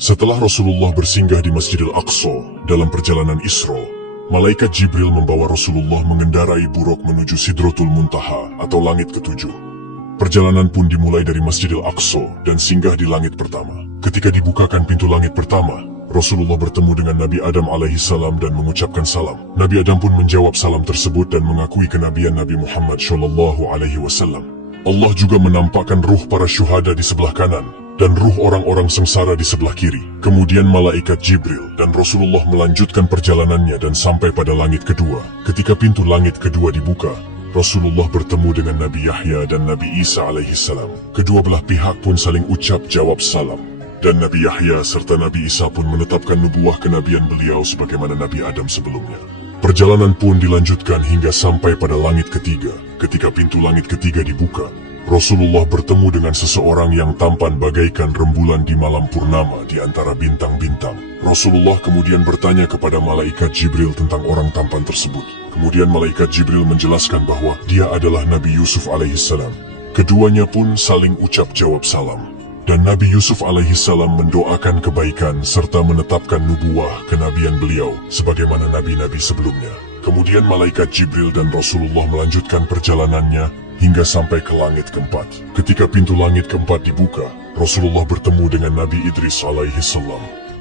Setelah Rasulullah bersinggah di Masjidil Aqsa dalam perjalanan Isra, malaikat Jibril membawa Rasulullah mengendarai buruk menuju Sidratul Muntaha atau langit ketujuh. Perjalanan pun dimulai dari Masjidil Aqsa dan singgah di langit pertama. Ketika dibukakan pintu langit pertama, Rasulullah bertemu dengan Nabi Adam alaihissalam dan mengucapkan salam. Nabi Adam pun menjawab salam tersebut dan mengakui kenabian Nabi Muhammad SAW. Allah juga menampakkan ruh para syuhada di sebelah kanan dan ruh orang-orang sengsara di sebelah kiri. Kemudian malaikat Jibril dan Rasulullah melanjutkan perjalanannya dan sampai pada langit kedua. Ketika pintu langit kedua dibuka, Rasulullah bertemu dengan Nabi Yahya dan Nabi Isa alaihissalam. Kedua belah pihak pun saling ucap jawab salam. Dan Nabi Yahya serta Nabi Isa pun menetapkan nubuah kenabian beliau sebagaimana Nabi Adam sebelumnya. Perjalanan pun dilanjutkan hingga sampai pada langit ketiga. Ketika pintu langit ketiga dibuka, Rasulullah bertemu dengan seseorang yang tampan bagaikan rembulan di malam purnama di antara bintang-bintang. Rasulullah kemudian bertanya kepada malaikat Jibril tentang orang tampan tersebut. Kemudian malaikat Jibril menjelaskan bahwa dia adalah Nabi Yusuf alaihissalam. Keduanya pun saling ucap jawab salam. Dan Nabi Yusuf alaihissalam mendoakan kebaikan serta menetapkan nubuah kenabian beliau sebagaimana nabi-nabi sebelumnya. Kemudian malaikat Jibril dan Rasulullah melanjutkan perjalanannya hingga sampai ke langit keempat. Ketika pintu langit keempat dibuka, Rasulullah bertemu dengan Nabi Idris alaihissalam.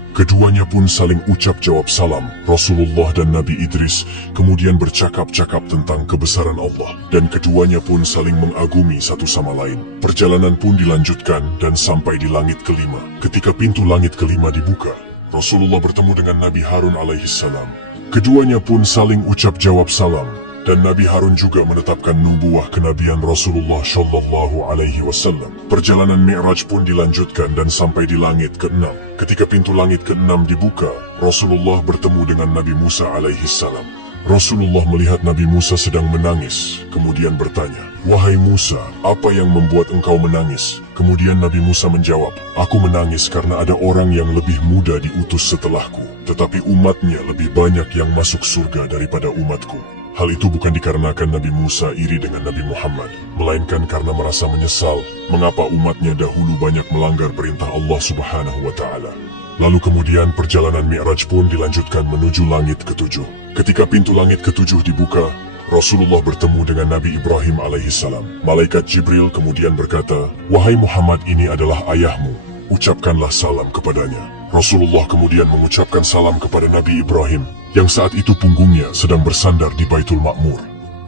Keduanya pun saling ucap jawab salam. Rasulullah dan Nabi Idris kemudian bercakap-cakap tentang kebesaran Allah, dan keduanya pun saling mengagumi satu sama lain. Perjalanan pun dilanjutkan dan sampai di langit kelima. Ketika pintu langit kelima dibuka, Rasulullah bertemu dengan Nabi Harun alaihissalam. Keduanya pun saling ucap jawab salam, dan Nabi Harun juga menetapkan nubuah kenabian Rasulullah SAW. Perjalanan Mi'raj pun dilanjutkan dan sampai di langit keenam. Ketika pintu langit keenam dibuka, Rasulullah bertemu dengan Nabi Musa alaihissalam. Rasulullah melihat Nabi Musa sedang menangis, kemudian bertanya, "Wahai Musa, apa yang membuat engkau menangis?" Kemudian Nabi Musa menjawab, "Aku menangis karena ada orang yang lebih muda diutus setelahku, tetapi umatnya lebih banyak yang masuk surga daripada umatku." Hal itu bukan dikarenakan Nabi Musa iri dengan Nabi Muhammad, melainkan karena merasa menyesal mengapa umatnya dahulu banyak melanggar perintah Allah Subhanahu wa Ta'ala. Lalu kemudian perjalanan Mi'raj pun dilanjutkan menuju langit ketujuh. Ketika pintu langit ketujuh dibuka, Rasulullah bertemu dengan Nabi Ibrahim alaihissalam. Malaikat Jibril kemudian berkata, "Wahai Muhammad, ini adalah ayahmu, ucapkanlah salam kepadanya." Rasulullah kemudian mengucapkan salam kepada Nabi Ibrahim, yang saat itu punggungnya sedang bersandar di Baitul Ma'mur.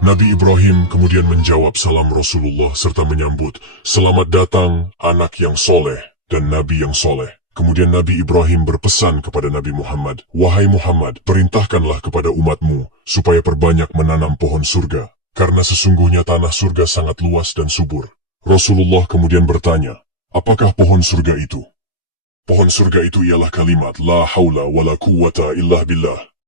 Nabi Ibrahim kemudian menjawab salam Rasulullah serta menyambut, "Selamat datang anak yang soleh dan Nabi yang soleh." Kemudian Nabi Ibrahim berpesan kepada Nabi Muhammad, "Wahai Muhammad, perintahkanlah kepada umatmu supaya perbanyak menanam pohon surga, karena sesungguhnya tanah surga sangat luas dan subur." Rasulullah kemudian bertanya, "Apakah pohon surga itu?" Pohon surga itu ialah kalimat La haula wa la quwwata illa billah.